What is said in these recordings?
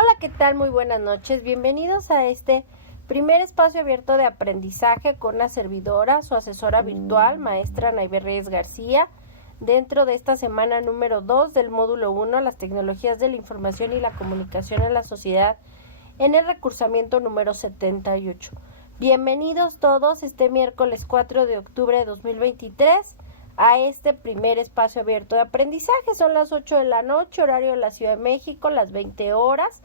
Hola, ¿qué tal? Muy buenas noches. Bienvenidos a este primer espacio abierto de aprendizaje con una servidora, su asesora virtual, maestra Naive Reyes García, dentro de esta semana número 2 del módulo 1, las tecnologías de la información y la comunicación en la sociedad, en el recursamiento número 78. Bienvenidos todos este miércoles 4 de octubre de 2023 a este primer espacio abierto de aprendizaje. Son las 8 de la noche, horario de la Ciudad de México, las 20 horas.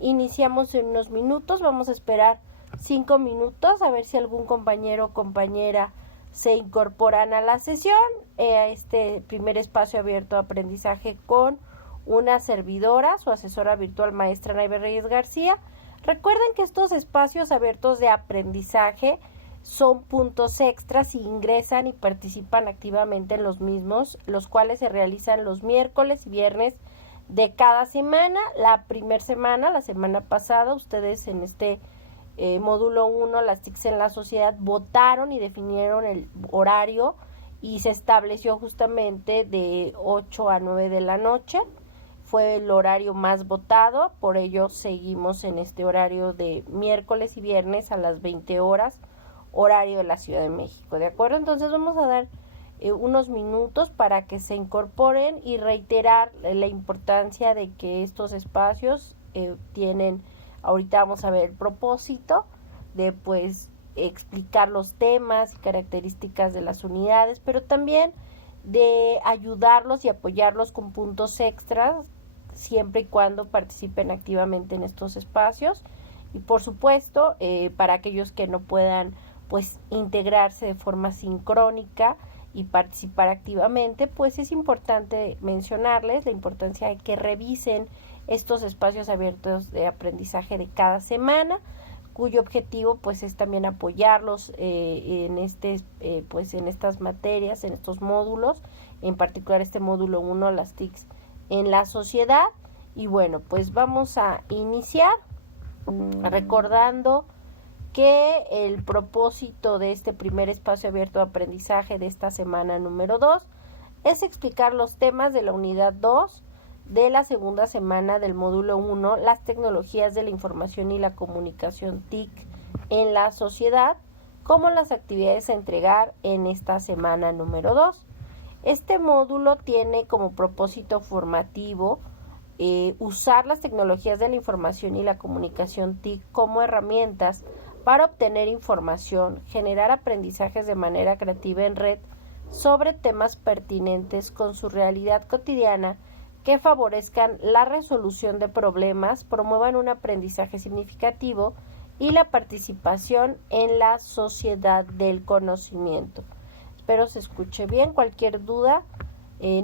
Iniciamos en unos minutos, vamos a esperar 5 minutos a ver si algún compañero o compañera se incorporan a la sesión, a este primer espacio abierto de aprendizaje con una servidora, su asesora virtual maestra Naive Reyes García. Recuerden que estos espacios abiertos de aprendizaje son puntos extras si ingresan y participan activamente en los mismos, los cuales se realizan los miércoles y viernes de cada semana. La primera semana, la semana pasada, ustedes en este módulo 1, las TICs en la sociedad, votaron y definieron el horario y se estableció justamente de 8 a 9 de la noche. Fue el horario más votado, por ello seguimos en este horario de miércoles y viernes a las 20 horas, horario de la Ciudad de México, ¿de acuerdo? Entonces vamos a dar unos minutos para que se incorporen y reiterar la importancia de que estos espacios tienen, ahorita vamos a ver el propósito de pues explicar los temas y características de las unidades, pero también de ayudarlos y apoyarlos con puntos extras siempre y cuando participen activamente en estos espacios. Y por supuesto, para aquellos que no puedan pues integrarse de forma sincrónica y participar activamente, pues es importante mencionarles la importancia de que revisen estos espacios abiertos de aprendizaje de cada semana, cuyo objetivo pues es también apoyarlos en estas materias, en estos módulos, en particular este módulo 1, las TICs en la sociedad. Y bueno, pues vamos a iniciar recordando que el propósito de este primer espacio abierto de aprendizaje de esta semana número 2 es explicar los temas de la unidad 2 de la segunda semana del módulo 1, las tecnologías de la información y la comunicación TIC en la sociedad, como las actividades a entregar en esta semana número 2. Este módulo tiene como propósito formativo usar las tecnologías de la información y la comunicación TIC como herramientas para obtener información, generar aprendizajes de manera creativa en red sobre temas pertinentes con su realidad cotidiana que favorezcan la resolución de problemas, promuevan un aprendizaje significativo y la participación en la sociedad del conocimiento. Espero se escuche bien. Cualquier duda,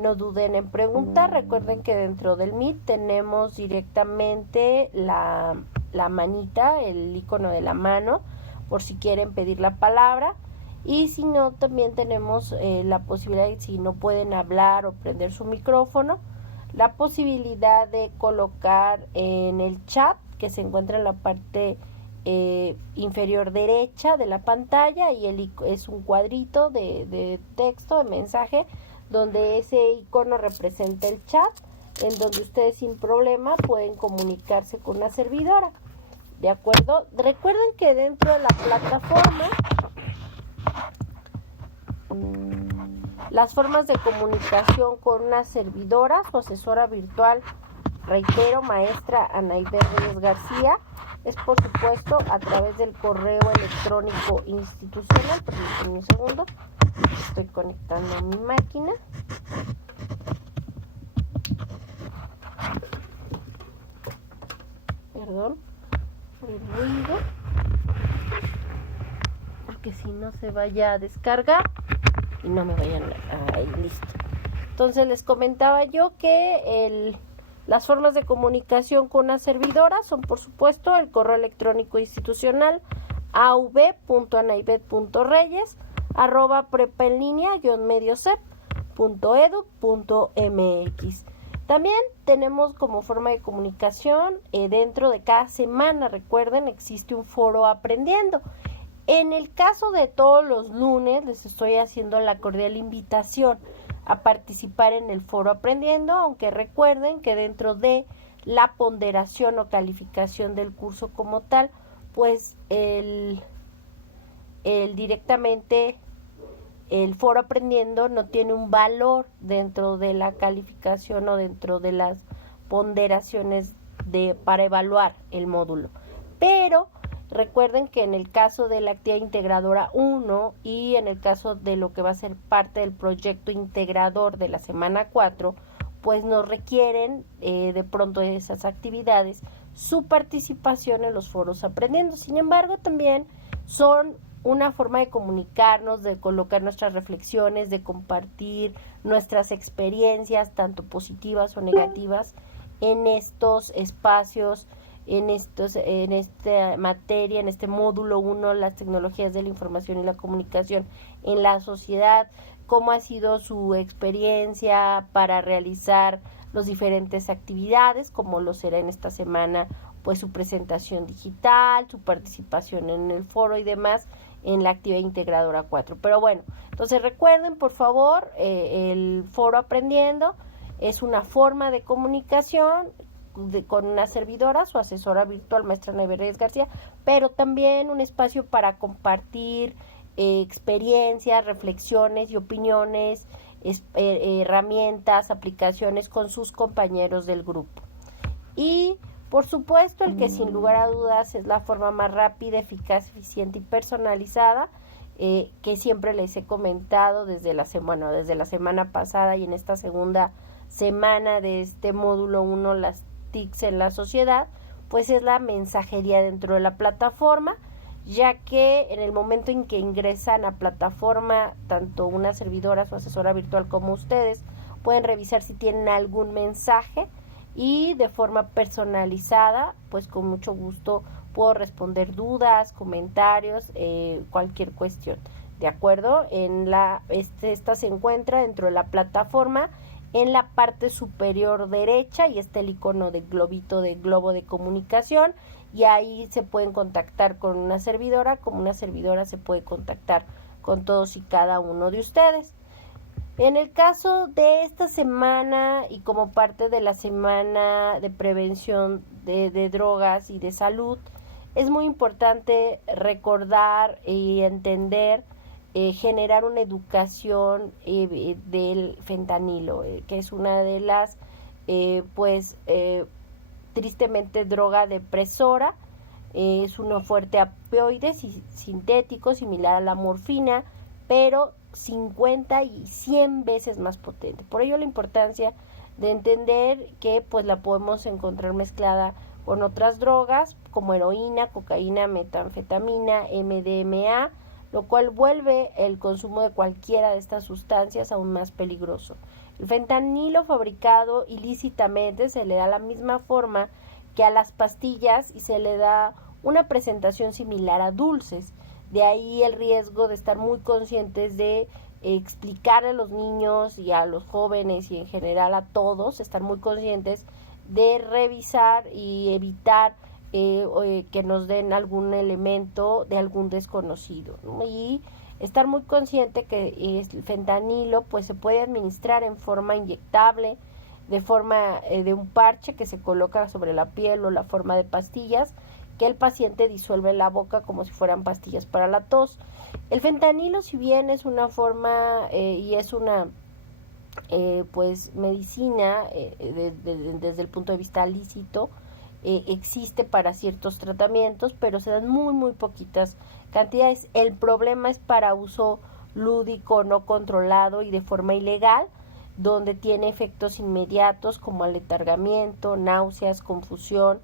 no duden en preguntar. Recuerden que dentro del Meet tenemos directamente la manita, el icono de la mano, por si quieren pedir la palabra. Y si no, también tenemos la posibilidad, si no pueden hablar o prender su micrófono, la posibilidad de colocar en el chat que se encuentra en la parte inferior derecha de la pantalla, y es un cuadrito de texto, de mensaje, donde ese icono representa el chat, en donde ustedes sin problema pueden comunicarse con una servidora, ¿de acuerdo? Recuerden que dentro de la plataforma, las formas de comunicación con una servidora, su asesora virtual, reitero, maestra Naive Reyes García, es por supuesto a través del correo electrónico institucional. Permítanme un segundo, estoy conectando mi máquina. Perdón por el ruido, porque si no se vaya a descargar y no me vayan a ir. Listo. Entonces les comentaba yo que las formas de comunicación con una servidora son, por supuesto, el correo electrónico institucional av.anaivet.reyes@prepaenlinea-mediocep.edu.mx. También tenemos como forma de comunicación dentro de cada semana, recuerden, existe un foro aprendiendo. En el caso de todos los lunes, les estoy haciendo la cordial invitación a participar en el foro aprendiendo, aunque recuerden que dentro de la ponderación o calificación del curso como tal, pues directamente el foro aprendiendo no tiene un valor dentro de la calificación o dentro de las ponderaciones para evaluar el módulo. Pero recuerden que en el caso de la actividad integradora 1 y en el caso de lo que va a ser parte del proyecto integrador de la semana 4, pues nos requieren de pronto de esas actividades su participación en los foros aprendiendo. Sin embargo, también son una forma de comunicarnos, de colocar nuestras reflexiones, de compartir nuestras experiencias, tanto positivas o negativas, en estos espacios, en esta materia, en este módulo 1, las tecnologías de la información y la comunicación en la sociedad, cómo ha sido su experiencia para realizar las diferentes actividades, como lo será en esta semana, pues su presentación digital, su participación en el foro y demás en la actividad integradora 4. Pero bueno, entonces recuerden, por favor, el foro aprendiendo es una forma de comunicación con una servidora, su asesora virtual, maestra Ana Iber Reyes García, pero también un espacio para compartir experiencias, reflexiones y opiniones, herramientas, aplicaciones con sus compañeros del grupo. Y por supuesto, el que sin lugar a dudas es la forma más rápida, eficaz, eficiente y personalizada, que siempre les he comentado desde la semana pasada y en esta segunda semana de este módulo 1, las TICs en la sociedad, pues es la mensajería dentro de la plataforma, ya que en el momento en que ingresan a plataforma, tanto una servidora, su asesora virtual como ustedes, pueden revisar si tienen algún mensaje y de forma personalizada, pues con mucho gusto puedo responder dudas, comentarios, cualquier cuestión. ¿De acuerdo? Esta se encuentra dentro de la plataforma en la parte superior derecha y está el icono de globito de globo de comunicación y ahí se pueden contactar con una servidora, como una servidora se puede contactar con todos y cada uno de ustedes. En el caso de esta semana y como parte de la semana de prevención de drogas y de salud, es muy importante recordar y entender, generar una educación del fentanilo, que es una de las, tristemente, droga depresora. Es un fuerte opioide sintético similar a la morfina, pero 50 y 100 veces más potente. Por ello la importancia de entender que pues la podemos encontrar mezclada con otras drogas como heroína, cocaína, metanfetamina, MDMA, lo cual vuelve el consumo de cualquiera de estas sustancias aún más peligroso. El fentanilo fabricado ilícitamente se le da la misma forma que a las pastillas y se le da una presentación similar a dulces. De ahí el riesgo de estar muy conscientes de explicar a los niños y a los jóvenes y en general a todos, estar muy conscientes de revisar y evitar que nos den algún elemento de algún desconocido, ¿no? Y estar muy consciente que el fentanilo pues se puede administrar en forma inyectable, de forma de un parche que se coloca sobre la piel o la forma de pastillas que el paciente disuelve en la boca como si fueran pastillas para la tos. El fentanilo, si bien es una forma y es una medicina desde el punto de vista lícito, existe para ciertos tratamientos, pero se dan muy poquitas cantidades. El problema es para uso lúdico no controlado y de forma ilegal, donde tiene efectos inmediatos como aletargamiento, náuseas, confusión,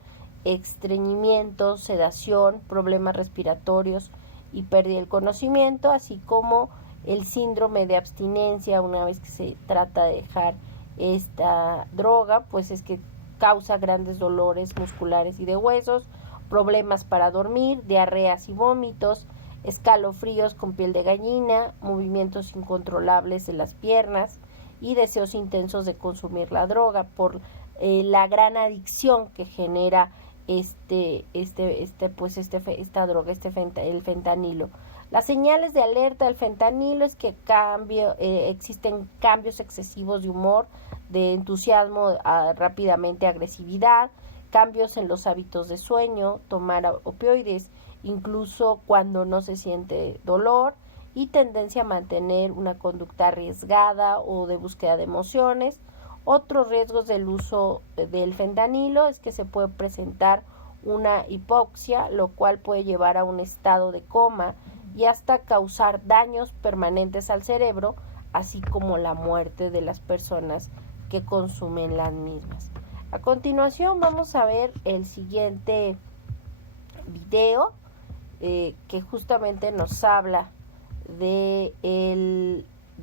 estreñimiento, sedación, problemas respiratorios y pérdida del conocimiento, así como el síndrome de abstinencia una vez que se trata de dejar esta droga, pues es que causa grandes dolores musculares y de huesos, problemas para dormir, diarreas y vómitos, escalofríos con piel de gallina, movimientos incontrolables de las piernas y deseos intensos de consumir la droga por la gran adicción que genera esta droga, el fentanilo. Las señales de alerta del fentanilo es que existen cambios excesivos de humor, de entusiasmo a rápidamente agresividad, cambios en los hábitos de sueño, tomar opioides incluso cuando no se siente dolor y tendencia a mantener una conducta arriesgada o de búsqueda de emociones. Otros riesgos del uso del fentanilo es que se puede presentar una hipoxia, lo cual puede llevar a un estado de coma y hasta causar daños permanentes al cerebro, así como la muerte de las personas que consumen las mismas. A continuación vamos a ver el siguiente video que justamente nos habla de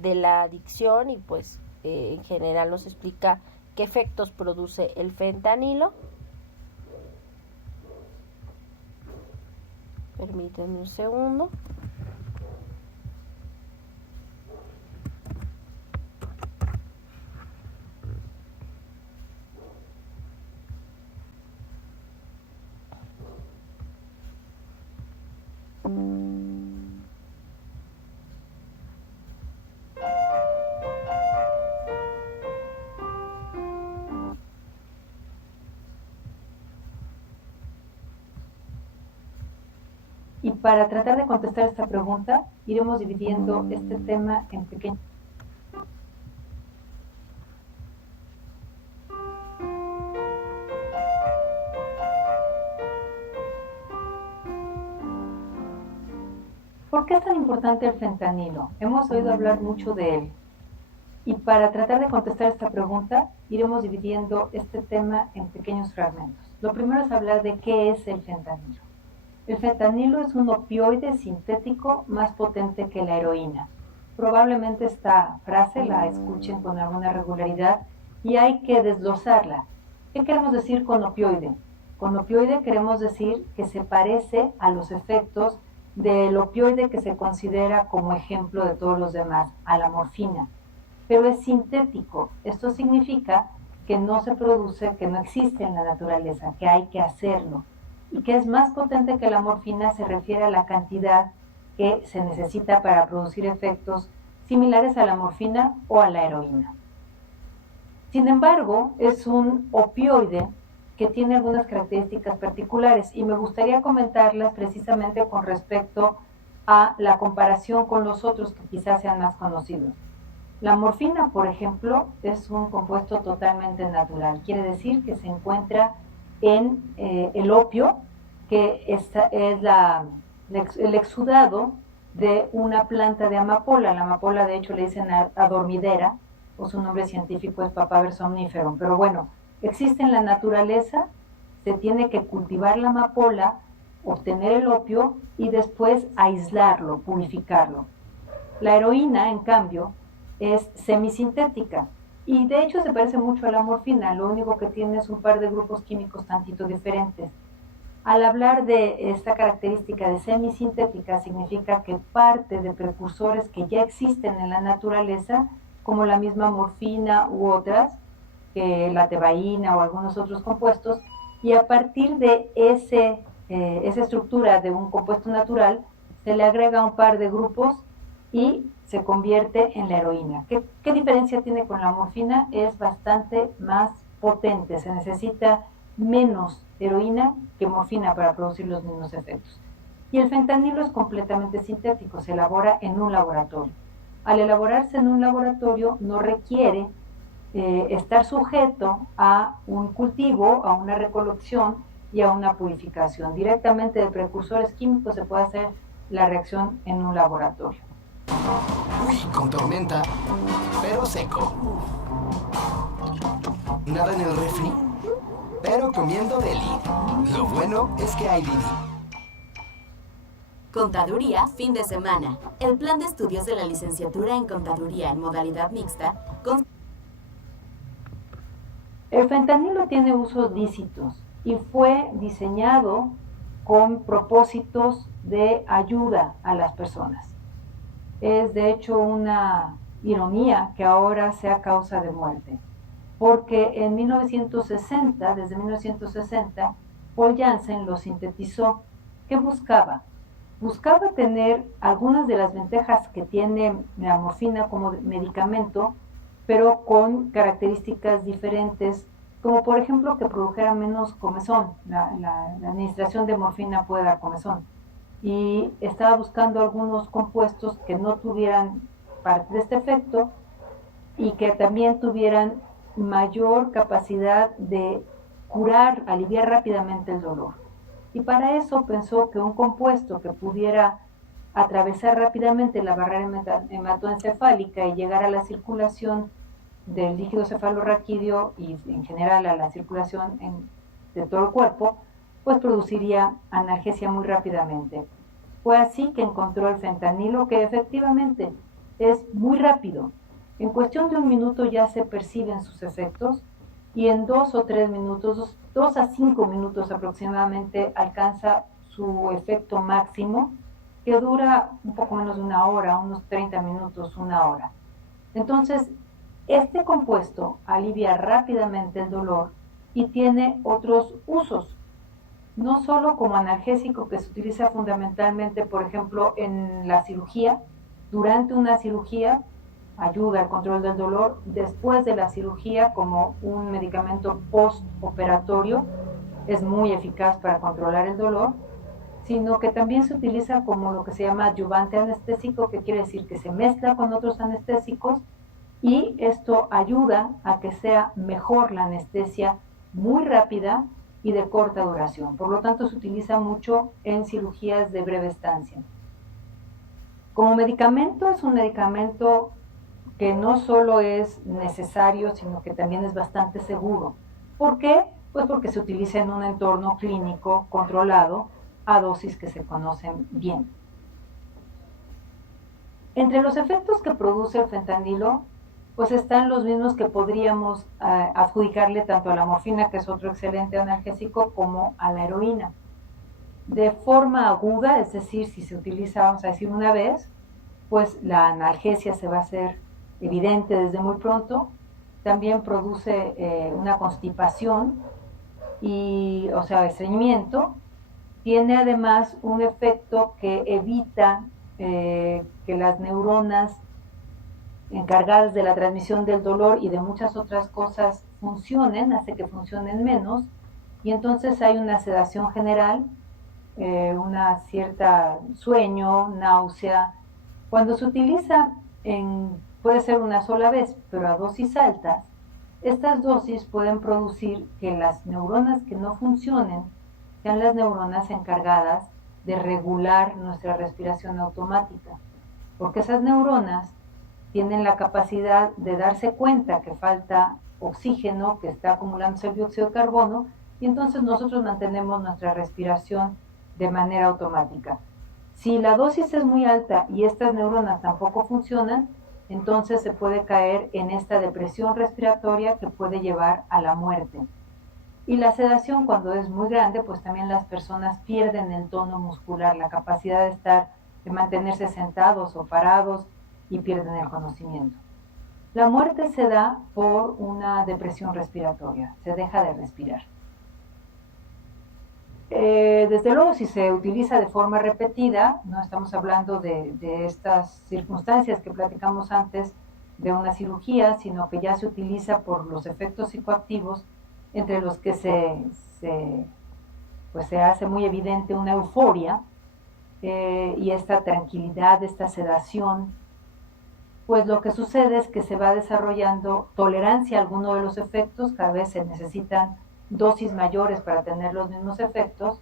la adicción y pues en general nos explica qué efectos produce el fentanilo. Permítanme un segundo. Y para tratar de contestar esta pregunta, iremos dividiendo este tema en pequeños. ¿Por qué es tan importante el fentanilo? Hemos oído hablar mucho de él. Y para tratar de contestar esta pregunta, iremos dividiendo este tema en pequeños fragmentos. Lo primero es hablar de qué es el fentanilo. El fentanilo es un opioide sintético más potente que la heroína. Probablemente esta frase la escuchen con alguna regularidad y hay que desglosarla. ¿Qué queremos decir con opioide? Con opioide queremos decir que se parece a los efectos del opioide que se considera como ejemplo de todos los demás, a la morfina. Pero es sintético. Esto significa que no se produce, que no existe en la naturaleza, que hay que hacerlo. Y que es más potente que la morfina se refiere a la cantidad que se necesita para producir efectos similares a la morfina o a la heroína. Sin embargo, es un opioide que tiene algunas características particulares y me gustaría comentarlas precisamente con respecto a la comparación con los otros que quizás sean más conocidos. La morfina, por ejemplo, es un compuesto totalmente natural, quiere decir que se encuentra en el opio, que es el exudado de una planta de amapola. La amapola, de hecho, le dicen adormidera, o su nombre científico es Papaver somniferum. Pero bueno, existe en la naturaleza, se tiene que cultivar la amapola, obtener el opio y después aislarlo, purificarlo. La heroína, en cambio, es semisintética. Y de hecho se parece mucho a la morfina, lo único que tiene es un par de grupos químicos tantito diferentes. Al hablar de esta característica de semisintética, significa que parte de precursores que ya existen en la naturaleza, como la misma morfina u otras, que la tebaína o algunos otros compuestos, y a partir de esa estructura de un compuesto natural, se le agrega un par de grupos y se convierte en la heroína. ¿Qué diferencia tiene con la morfina? Es bastante más potente, se necesita menos heroína que morfina para producir los mismos efectos. Y el fentanilo es completamente sintético, se elabora en un laboratorio. Al elaborarse en un laboratorio no requiere estar sujeto a un cultivo, a una recolección y a una purificación. Directamente de precursores químicos se puede hacer la reacción en un laboratorio. Uy, con tormenta, pero seco. Nada en el refri, pero comiendo deli. Lo bueno es que hay Didi. Contaduría fin de semana. El plan de estudios de la licenciatura en Contaduría en modalidad mixta. El fentanilo tiene usos lícitos y fue diseñado con propósitos de ayuda a las personas. Es de hecho una ironía que ahora sea causa de muerte, porque en 1960, desde 1960, Paul Janssen lo sintetizó. ¿Qué buscaba? Buscaba tener algunas de las ventajas que tiene la morfina como medicamento, pero con características diferentes, como por ejemplo que produjera menos comezón. La administración de morfina puede dar comezón. Y estaba buscando algunos compuestos que no tuvieran parte de este efecto y que también tuvieran mayor capacidad de curar, aliviar rápidamente el dolor. Y para eso pensó que un compuesto que pudiera atravesar rápidamente la barrera hematoencefálica y llegar a la circulación del líquido cefalorraquídeo y en general a la circulación de todo el cuerpo, pues produciría analgesia muy rápidamente. Fue así que encontró el fentanilo, que efectivamente es muy rápido. En cuestión de 1 minuto ya se perciben sus efectos y en 2 o 3 minutos, 2 a 5 minutos aproximadamente, alcanza su efecto máximo, que dura un poco menos de 1 hora, unos 30 minutos, 1 hora. Entonces, este compuesto alivia rápidamente el dolor y tiene otros usos, no solo como analgésico, que se utiliza fundamentalmente, por ejemplo, en la cirugía. Durante una cirugía ayuda al control del dolor, después de la cirugía como un medicamento postoperatorio es muy eficaz para controlar el dolor, sino que también se utiliza como lo que se llama adyuvante anestésico, que quiere decir que se mezcla con otros anestésicos y esto ayuda a que sea mejor la anestesia, muy rápida y de corta duración. Por lo tanto, se utiliza mucho en cirugías de breve estancia. Como medicamento, es un medicamento que no solo es necesario, sino que también es bastante seguro. ¿Por qué? Pues porque se utiliza en un entorno clínico controlado a dosis que se conocen bien. Entre los efectos que produce el fentanilo, pues están los mismos que podríamos adjudicarle tanto a la morfina, que es otro excelente analgésico, como a la heroína. De forma aguda, es decir, si se utiliza, vamos a decir, una vez, pues la analgesia se va a hacer evidente desde muy pronto. También produce una constipación, o sea, estreñimiento. Tiene además un efecto que evita que las neuronas encargadas de la transmisión del dolor y de muchas otras cosas funcionen, hace que funcionen menos, y entonces hay una sedación general, una cierta sueño, náusea. Cuando se utiliza puede ser una sola vez, pero a dosis altas, estas dosis pueden producir que las neuronas que no funcionen sean las neuronas encargadas de regular nuestra respiración automática, porque esas neuronas tienen la capacidad de darse cuenta que falta oxígeno, que está acumulándose el dióxido de carbono, y entonces nosotros mantenemos nuestra respiración de manera automática. Si la dosis es muy alta y estas neuronas tampoco funcionan, entonces se puede caer en esta depresión respiratoria que puede llevar a la muerte. Y la sedación, cuando es muy grande, pues también las personas pierden el tono muscular, la capacidad de mantenerse sentados o parados, y pierden el conocimiento. La muerte se da por una depresión respiratoria, se deja de respirar. Desde luego, si se utiliza de forma repetida, no estamos hablando de estas circunstancias que platicamos antes de una cirugía, sino que ya se utiliza por los efectos psicoactivos, entre los que se hace muy evidente una euforia y esta tranquilidad, esta sedación. Pues lo que sucede es que se va desarrollando tolerancia a alguno de los efectos, cada vez se necesitan dosis mayores para tener los mismos efectos.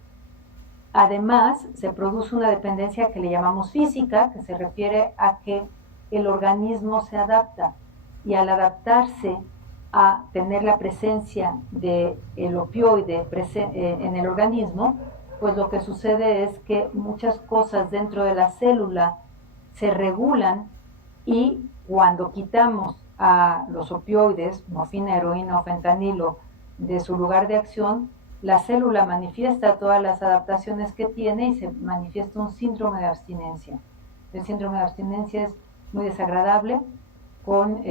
Además, se produce una dependencia que le llamamos física, que se refiere a que el organismo se adapta, y al adaptarse a tener la presencia del opioide en el organismo, pues lo que sucede es que muchas cosas dentro de la célula se regulan, y cuando quitamos a los opioides, morfina, heroína o fentanilo, de su lugar de acción, la célula manifiesta todas las adaptaciones que tiene y se manifiesta un síndrome de abstinencia. El síndrome de abstinencia es muy desagradable, con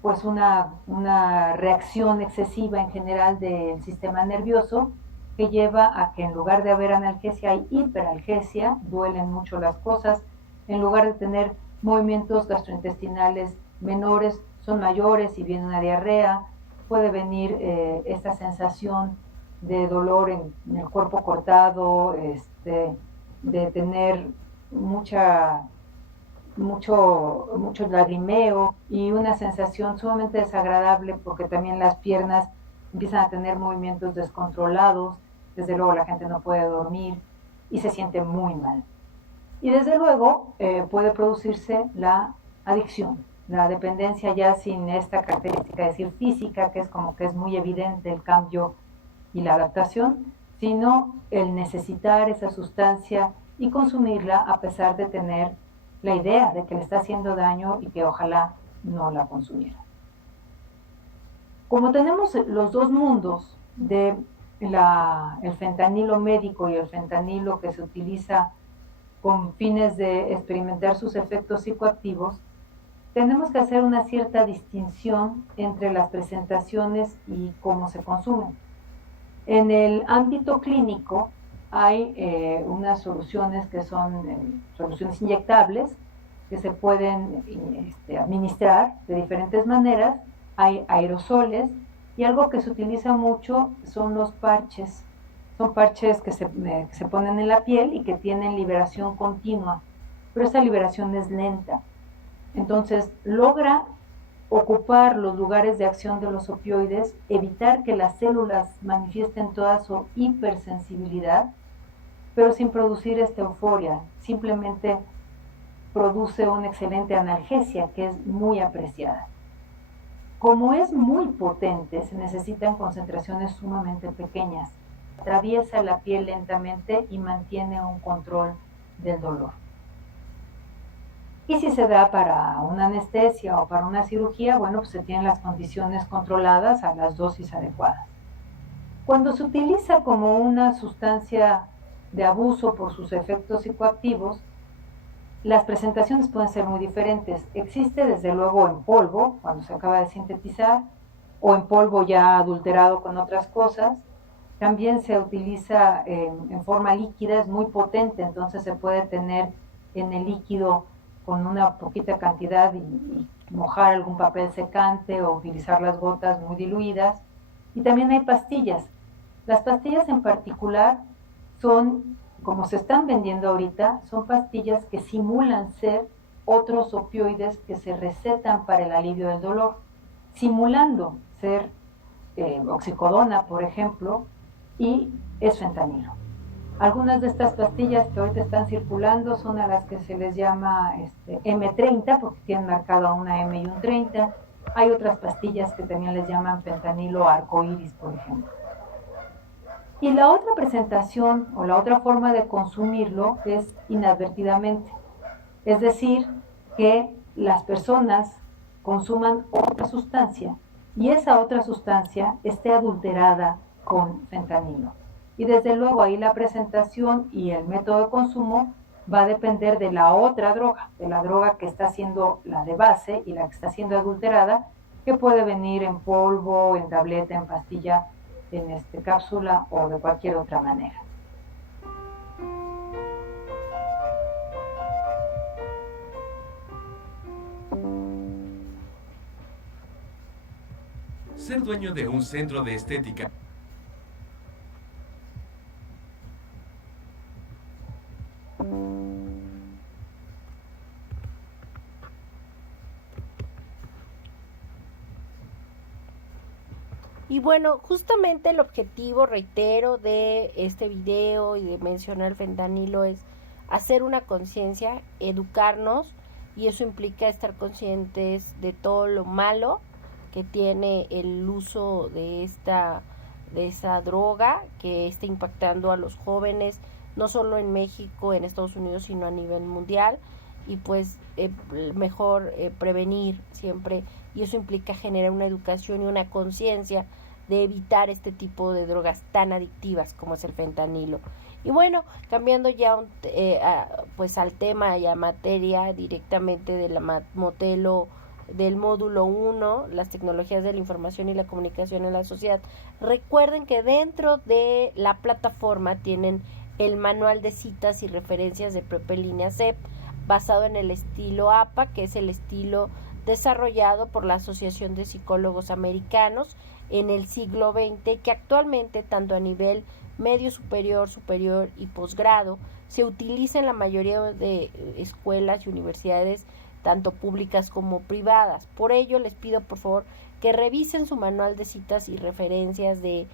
pues una reacción excesiva en general del sistema nervioso, que lleva a que en lugar de haber analgesia hay hiperalgesia, duelen mucho las cosas, en lugar de tener movimientos gastrointestinales menores, son mayores y viene una diarrea, puede venir esta sensación de dolor en el cuerpo cortado, de tener mucho lagrimeo y una sensación sumamente desagradable porque también las piernas empiezan a tener movimientos descontrolados, desde luego la gente no puede dormir y se siente muy mal. Y desde luego puede producirse la adicción, la dependencia ya sin esta característica, es decir, física, que es como que es muy evidente el cambio y la adaptación, sino el necesitar esa sustancia y consumirla a pesar de tener la idea de que le está haciendo daño y que ojalá no la consumiera. Como tenemos los dos mundos de el fentanilo médico y el fentanilo que se utiliza con fines de experimentar sus efectos psicoactivos, tenemos que hacer una cierta distinción entre las presentaciones y cómo se consumen. En el ámbito clínico hay unas soluciones que son soluciones inyectables que se pueden administrar de diferentes maneras. Hay aerosoles y algo que se utiliza mucho son los parches. Son parches que se ponen en la piel y que tienen liberación continua, pero esa liberación es lenta. Entonces logra ocupar los lugares de acción de los opioides, evitar que las células manifiesten toda su hipersensibilidad, pero sin producir esta euforia, simplemente produce una excelente analgesia que es muy apreciada. Como es muy potente, se necesitan concentraciones sumamente pequeñas. Atraviesa la piel lentamente y mantiene un control del dolor. Y si se da para una anestesia o para una cirugía, bueno, pues se tienen las condiciones controladas a las dosis adecuadas. Cuando se utiliza como una sustancia de abuso por sus efectos psicoactivos, las presentaciones pueden ser muy diferentes. Existe desde luego en polvo, cuando se acaba de sintetizar, o en polvo ya adulterado con otras cosas. También se utiliza en forma líquida, es muy potente, entonces se puede tener en el líquido con una poquita cantidad y mojar algún papel secante o utilizar las gotas muy diluidas. Y también hay pastillas. Las pastillas en particular son, como se están vendiendo ahorita, son pastillas que simulan ser otros opioides que se recetan para el alivio del dolor, simulando ser oxicodona, por ejemplo, y es fentanilo. Algunas de estas pastillas que ahorita están circulando son a las que se les llama M30, porque tienen marcada una M y un 30. Hay otras pastillas que también les llaman fentanilo arcoíris, por ejemplo. Y la otra presentación o la otra forma de consumirlo es inadvertidamente. Es decir, que las personas consuman otra sustancia y esa otra sustancia esté adulterada con fentanilo. Y desde luego ahí la presentación y el método de consumo va a depender de la otra droga, de la droga que está siendo la de base y la que está siendo adulterada, que puede venir en polvo, en tableta, en pastilla, en cápsula o de cualquier otra manera. Ser dueño de un centro de estética Y bueno, justamente el objetivo, reitero, de este video y de mencionar el fentanilo es hacer una conciencia, educarnos, y eso implica estar conscientes de todo lo malo que tiene el uso de esa droga que está impactando a los jóvenes, no solo en México, en Estados Unidos, sino a nivel mundial. Y pues mejor prevenir siempre, y eso implica generar una educación y una conciencia de evitar este tipo de drogas tan adictivas como es el fentanilo. Y bueno, cambiando ya pues al tema y a materia directamente de la Motelo, del módulo 1, las tecnologías de la información y la comunicación en la sociedad. Recuerden que dentro de la plataforma tienen el manual de citas y referencias de PREP en línea CEP, basado en el estilo APA, que es el estilo desarrollado por la Asociación de Psicólogos Americanos en el siglo XX, que actualmente tanto a nivel medio superior, superior y posgrado se utiliza en la mayoría de escuelas y universidades, tanto públicas como privadas. Por ello les pido por favor que revisen su manual de citas y referencias de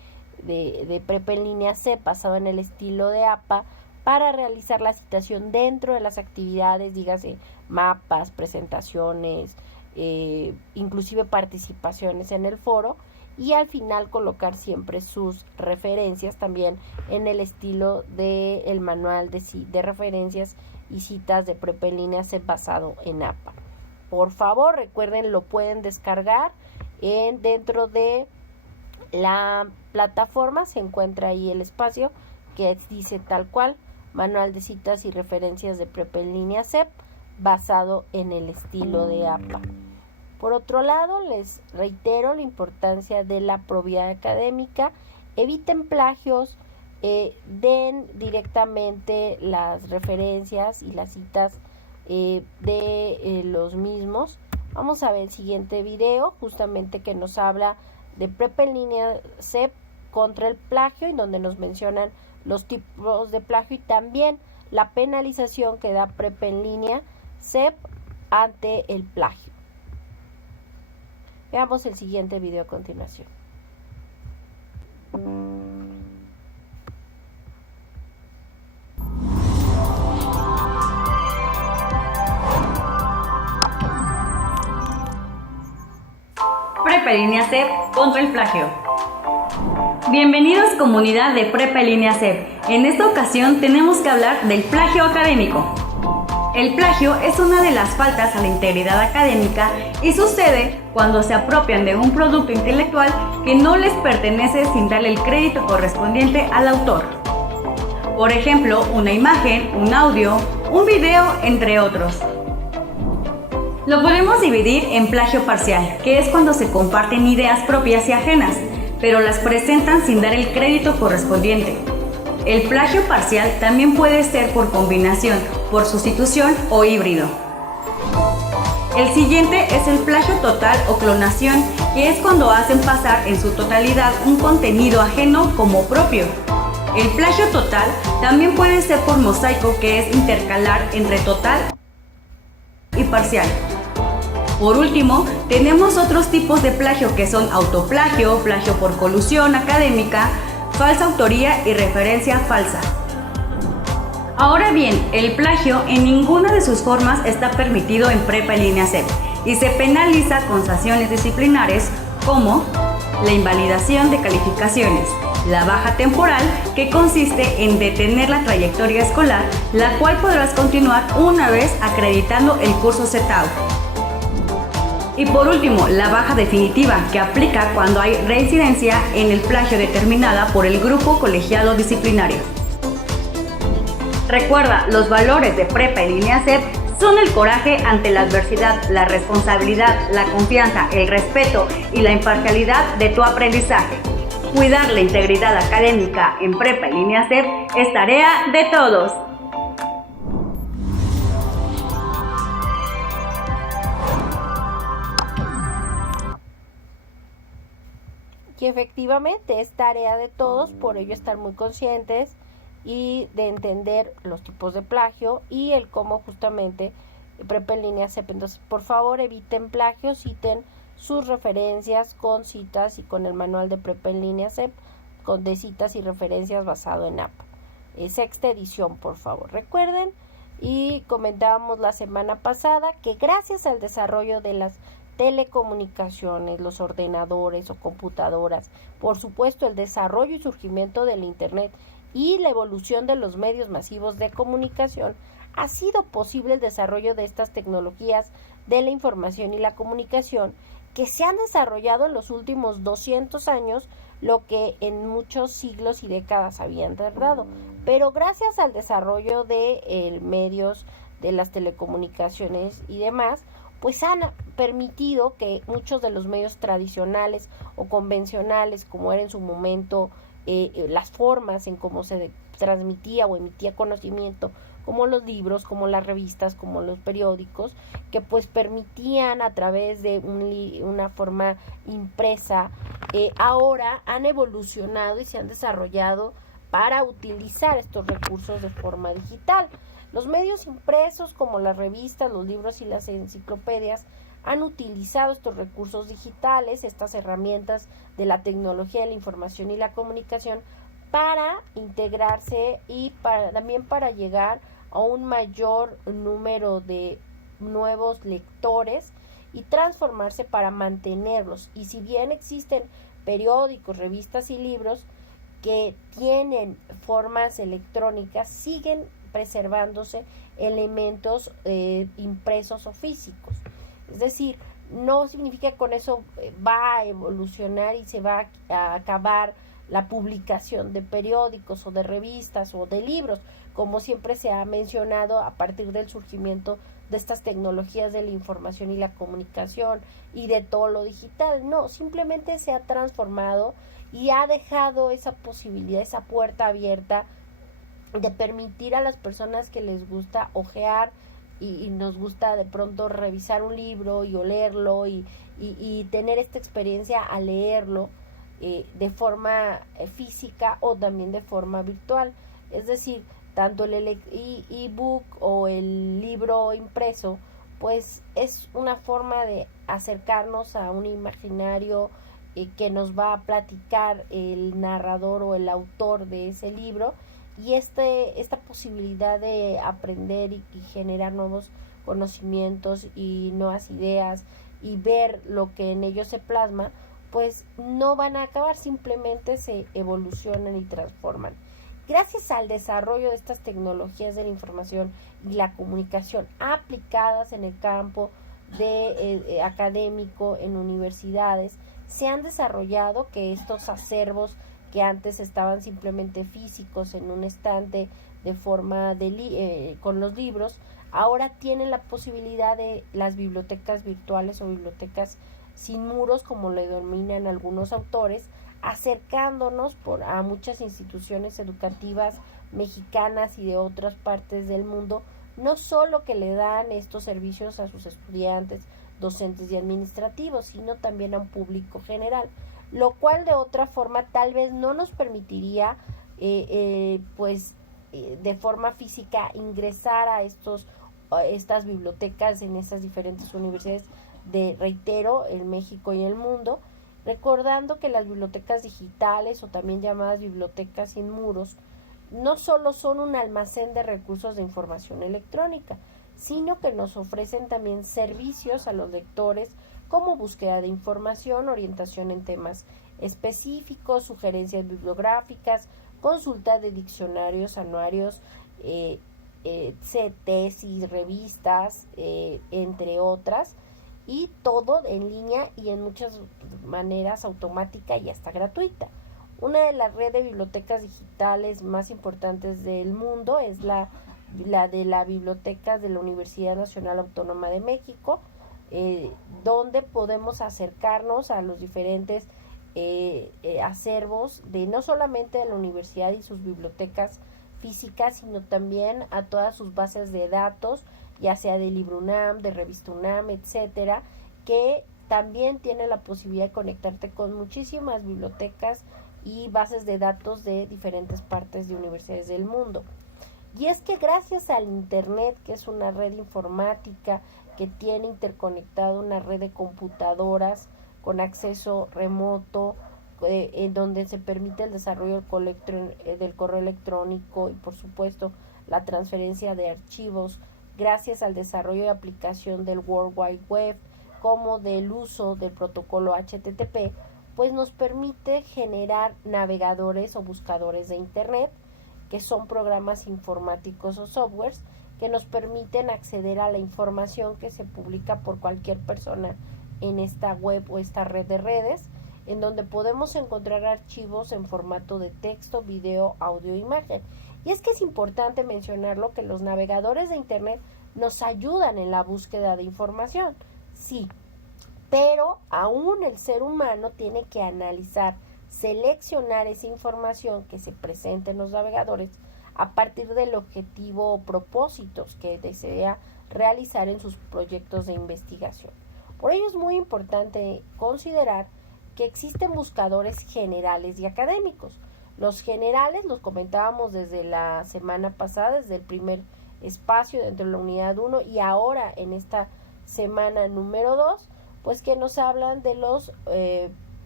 Prepa en línea CEP basado en el estilo de APA para realizar la citación dentro de las actividades, dígase mapas, presentaciones, inclusive participaciones en el foro, y al final colocar siempre sus referencias también en el estilo del manual de referencias y citas de Prepa en línea CEP basado en APA. Por favor, recuerden, lo pueden descargar dentro de la plataforma, se encuentra ahí el espacio que dice tal cual, manual de citas y referencias de Prepa en línea CEP basado en el estilo de APA. Por otro lado, les reitero la importancia de la probidad académica. Eviten plagios, den directamente las referencias y las citas de los mismos. Vamos a ver el siguiente video, justamente que nos habla de Prepa en línea CEP contra el plagio, en donde nos mencionan los tipos de plagio y también la penalización que da Prepa en línea CEP ante el plagio. Veamos el siguiente video a continuación. Prepa en línea CEP contra el plagio. Bienvenidos comunidad de Prepa en línea CEP. En esta ocasión tenemos que hablar del plagio académico. El plagio es una de las faltas a la integridad académica y sucede cuando se apropian de un producto intelectual que no les pertenece sin darle el crédito correspondiente al autor. Por ejemplo, una imagen, un audio, un video, entre otros. Lo podemos dividir en plagio parcial, que es cuando se comparten ideas propias y ajenas, pero las presentan sin dar el crédito correspondiente. El plagio parcial también puede ser por combinación, por sustitución o híbrido. El siguiente es el plagio total o clonación, que es cuando hacen pasar en su totalidad un contenido ajeno como propio. El plagio total también puede ser por mosaico, que es intercalar entre total y parcial. Por último, tenemos otros tipos de plagio que son autoplagio, plagio por colusión académica, falsa autoría y referencia falsa. Ahora bien, el plagio en ninguna de sus formas está permitido en Prepa en línea CEP y se penaliza con sanciones disciplinares como la invalidación de calificaciones, la baja temporal, que consiste en detener la trayectoria escolar, la cual podrás continuar una vez acreditando el curso CETAW. Y por último, la baja definitiva, que aplica cuando hay reincidencia en el plagio determinada por el grupo colegiado disciplinario. Recuerda, los valores de Prepa en línea CEP son el coraje ante la adversidad, la responsabilidad, la confianza, el respeto y la imparcialidad de tu aprendizaje. Cuidar la integridad académica en Prepa en línea CEP es tarea de todos. Y efectivamente es tarea de todos, por ello estar muy conscientes y de entender los tipos de plagio y el cómo justamente Prepa en línea CEP. Entonces, por favor, eviten plagio, citen sus referencias con citas y con el manual de Prepa en línea CEP de citas y referencias basado en APA. Sexta edición, por favor. Recuerden, y comentábamos la semana pasada, que gracias al desarrollo de las telecomunicaciones, los ordenadores o computadoras, por supuesto el desarrollo y surgimiento del Internet y la evolución de los medios masivos de comunicación, ha sido posible el desarrollo de estas tecnologías de la información y la comunicación que se han desarrollado en los últimos 200 años, lo que en muchos siglos y décadas habían tardado. Pero gracias al desarrollo de medios, de las telecomunicaciones y demás, pues han permitido que muchos de los medios tradicionales o convencionales, como era en su momento las formas en cómo se transmitía o emitía conocimiento, como los libros, como las revistas, como los periódicos, que pues permitían a través de una forma impresa, ahora han evolucionado y se han desarrollado para utilizar estos recursos de forma digital. Los medios impresos como las revistas, los libros y las enciclopedias han utilizado estos recursos digitales, estas herramientas de la tecnología de la información y la comunicación para integrarse y también para llegar a un mayor número de nuevos lectores y transformarse para mantenerlos. Y si bien existen periódicos, revistas y libros que tienen formas electrónicas, siguen preservándose elementos impresos o físicos. Es decir, no significa que con eso va a evolucionar y se va a acabar la publicación de periódicos o de revistas o de libros, como siempre se ha mencionado a partir del surgimiento de estas tecnologías de la información y la comunicación y de todo lo digital. No, simplemente se ha transformado y ha dejado esa posibilidad, esa puerta abierta de permitir a las personas que les gusta hojear y nos gusta de pronto revisar un libro y olerlo y tener esta experiencia al leerlo de forma física o también de forma virtual. Es decir, tanto el ebook o el libro impreso, pues es una forma de acercarnos a un imaginario que nos va a platicar el narrador o el autor de ese libro, y esta posibilidad de aprender y generar nuevos conocimientos y nuevas ideas y ver lo que en ellos se plasma, pues no van a acabar, simplemente se evolucionan y transforman. Gracias al desarrollo de estas tecnologías de la información y la comunicación aplicadas en el campo de académico en universidades, se han desarrollado que estos acervos que antes estaban simplemente físicos en un estante de forma con los libros, ahora tienen la posibilidad de las bibliotecas virtuales o bibliotecas sin muros, como le denominan algunos autores, acercándonos a muchas instituciones educativas mexicanas y de otras partes del mundo, no solo que le dan estos servicios a sus estudiantes, docentes y administrativos, sino también a un público general, lo cual de otra forma tal vez no nos permitiría de forma física ingresar a estas bibliotecas en estas diferentes universidades reitero, en México y el mundo, recordando que las bibliotecas digitales o también llamadas bibliotecas sin muros no solo son un almacén de recursos de información electrónica, sino que nos ofrecen también servicios a los lectores como búsqueda de información, orientación en temas específicos, sugerencias bibliográficas, consulta de diccionarios, anuarios, tesis, revistas, entre otras, y todo en línea y en muchas maneras automática y hasta gratuita. Una de las redes de bibliotecas digitales más importantes del mundo es la de la biblioteca de la Universidad Nacional Autónoma de México, donde podemos acercarnos a los diferentes acervos de no solamente de la universidad y sus bibliotecas físicas, sino también a todas sus bases de datos, ya sea de Libro UNAM, de Revista UNAM, etcétera, que también tiene la posibilidad de conectarte con muchísimas bibliotecas y bases de datos de diferentes partes de universidades del mundo. Y es que gracias al Internet, que es una red informática que tiene interconectado una red de computadoras con acceso remoto, en donde se permite el desarrollo del correo electrónico y por supuesto la transferencia de archivos, gracias al desarrollo de aplicación del World Wide Web como del uso del protocolo HTTP, pues nos permite generar navegadores o buscadores de Internet, que son programas informáticos o softwares que nos permiten acceder a la información que se publica por cualquier persona en esta web o esta red de redes, en donde podemos encontrar archivos en formato de texto, video, audio e imagen. Y es que es importante mencionarlo que los navegadores de Internet nos ayudan en la búsqueda de información, sí, pero aún el ser humano tiene que analizar, seleccionar esa información que se presenta en los navegadores a partir del objetivo o propósitos que desea realizar en sus proyectos de investigación. Por ello es muy importante considerar que existen buscadores generales y académicos. Los generales los comentábamos desde la semana pasada, desde el primer espacio dentro de la unidad 1 y ahora en esta semana número 2, pues que nos hablan de los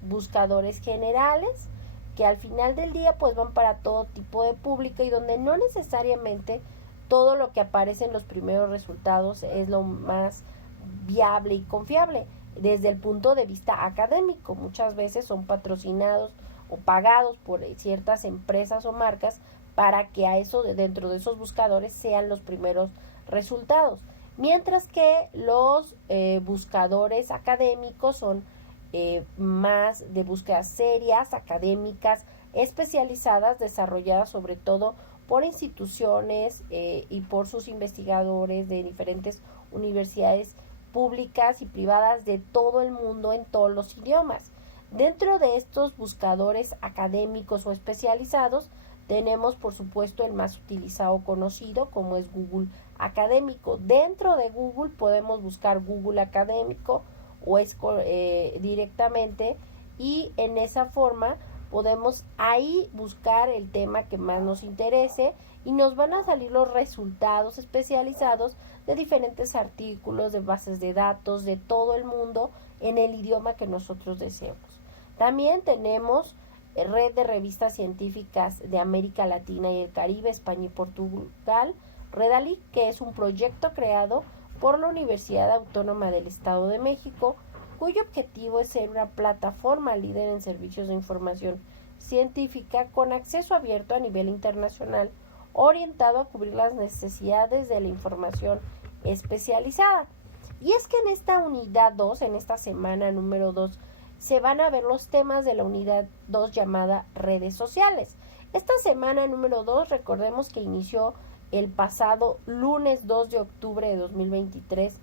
buscadores generales, que al final del día pues van para todo tipo de público y donde no necesariamente todo lo que aparece en los primeros resultados es lo más viable y confiable desde el punto de vista académico. Muchas veces son patrocinados o pagados por ciertas empresas o marcas para que a eso dentro de esos buscadores sean los primeros resultados, mientras que los buscadores académicos son más de búsquedas serias, académicas, especializadas, desarrolladas sobre todo por instituciones y por sus investigadores de diferentes universidades públicas y privadas de todo el mundo en todos los idiomas. Dentro de estos buscadores académicos o especializados tenemos por supuesto el más utilizado o conocido como es Google Académico. Dentro de Google podemos buscar Google Académico o directamente y en esa forma podemos ahí buscar el tema que más nos interese y nos van a salir los resultados especializados de diferentes artículos, de bases de datos de todo el mundo en el idioma que nosotros deseemos. También tenemos Red de Revistas Científicas de América Latina y el Caribe, España y Portugal, Redalic, que es un proyecto creado por la Universidad Autónoma del Estado de México, cuyo objetivo es ser una plataforma líder en servicios de información científica con acceso abierto a nivel internacional, orientado a cubrir las necesidades de la información especializada. Y es que en esta unidad 2, en esta semana número 2, se van a ver los temas de la unidad 2 llamada redes sociales. Esta semana número 2, recordemos que inició el pasado lunes 2 de octubre de 2023,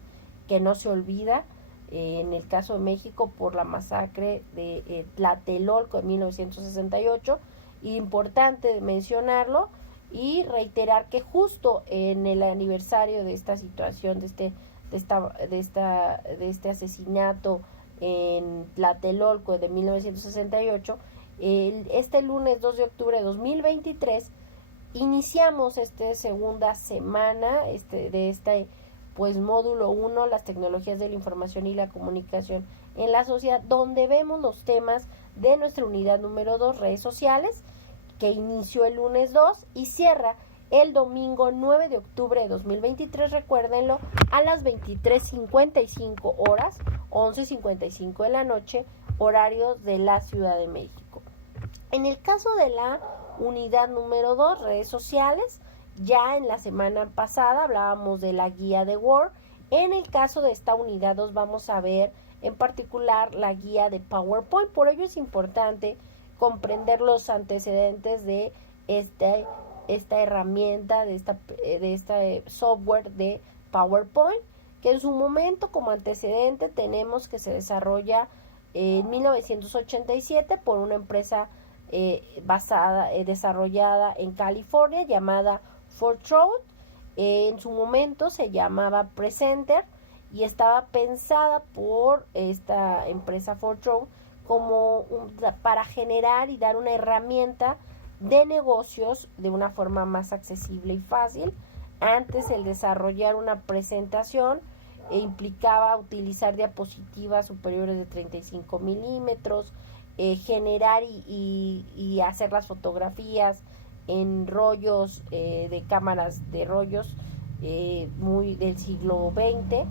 que no se olvida, en el caso de México por la masacre de Tlatelolco en 1968. Importante mencionarlo y reiterar que justo en el aniversario de esta situación, de este asesinato en Tlatelolco de 1968, este lunes 2 de octubre de 2023 iniciamos esta segunda semana de este pues módulo 1, las tecnologías de la información y la comunicación en la sociedad, donde vemos los temas de nuestra unidad número 2, redes sociales, que inició el lunes 2 y cierra el domingo 9 de octubre de 2023, recuérdenlo, a las 23:55 horas, 11:55 de la noche, horarios de la Ciudad de México. En el caso de la unidad número 2, redes sociales, ya en la semana pasada hablábamos de la guía de Word. En el caso de esta unidad 2 vamos a ver en particular la guía de PowerPoint. Por ello es importante comprender los antecedentes de esta herramienta, de este software de PowerPoint, que en su momento como antecedente tenemos que se desarrolla en 1987 por una empresa desarrollada en California llamada Fortran. En su momento se llamaba Presenter y estaba pensada por esta empresa Fortran como para generar y dar una herramienta de negocios de una forma más accesible y fácil. Antes el desarrollar una presentación implicaba utilizar diapositivas superiores de 35 milímetros, generar y hacer las fotografías en rollos de cámaras de rollos muy del siglo XX,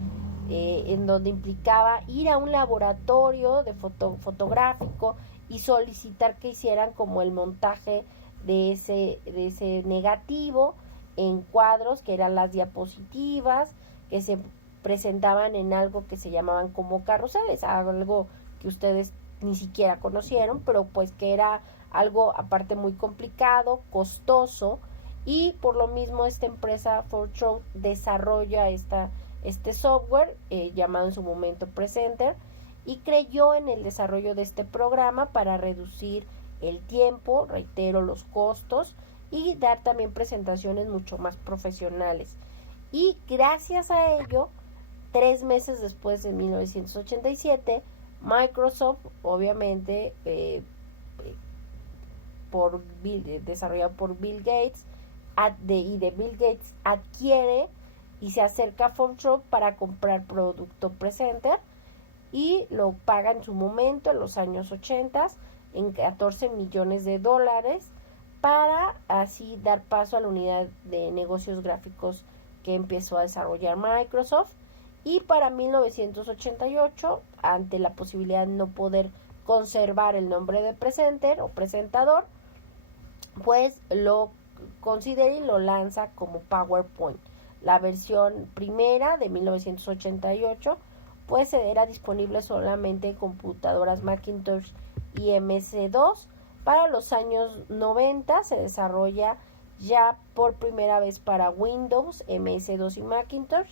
en donde implicaba ir a un laboratorio de fotográfico y solicitar que hicieran como el montaje de ese negativo en cuadros, que eran las diapositivas, que se presentaban en algo que se llamaban como carruseles, algo que ustedes ni siquiera conocieron, pero pues que era algo aparte muy complicado, costoso, y por lo mismo esta empresa Fortran desarrolla este software llamado en su momento Presenter, y creyó en el desarrollo de este programa para reducir el tiempo, reitero, los costos y dar también presentaciones mucho más profesionales. Y gracias a ello, 3 meses después, de 1987, Microsoft, obviamente desarrollado por Bill Gates, de Bill Gates adquiere y se acerca a Photoshop para comprar producto Presenter, y lo paga en su momento, en los años 80, en $14 millones, para así dar paso a la unidad de negocios gráficos que empezó a desarrollar Microsoft. Y para 1988, ante la posibilidad de no poder conservar el nombre de Presenter o presentador, pues lo considera y lo lanza como PowerPoint. La versión primera de 1988 pues era disponible solamente en computadoras Macintosh y MS-2. Para los años 90 se desarrolla ya por primera vez para Windows, MS-2 y Macintosh.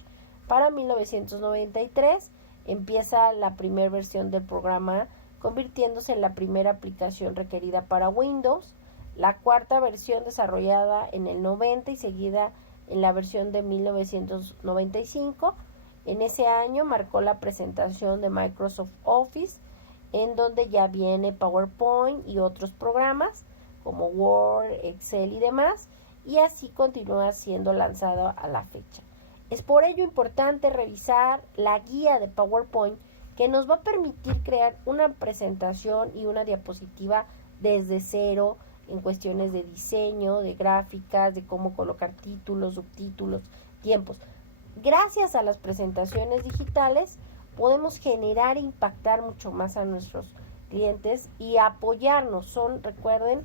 Para 1993 empieza la primera versión del programa, convirtiéndose en la primera aplicación requerida para Windows. La cuarta versión desarrollada en el 90 y seguida en la versión de 1995. En ese año marcó la presentación de Microsoft Office, en donde ya viene PowerPoint y otros programas como Word, Excel y demás, y así continúa siendo lanzado a la fecha. Es por ello importante revisar la guía de PowerPoint, que nos va a permitir crear una presentación y una diapositiva desde cero, en cuestiones de diseño, de gráficas, de cómo colocar títulos, subtítulos, tiempos. Gracias a las presentaciones digitales podemos generar e impactar mucho más a nuestros clientes y apoyarnos. Recuerden,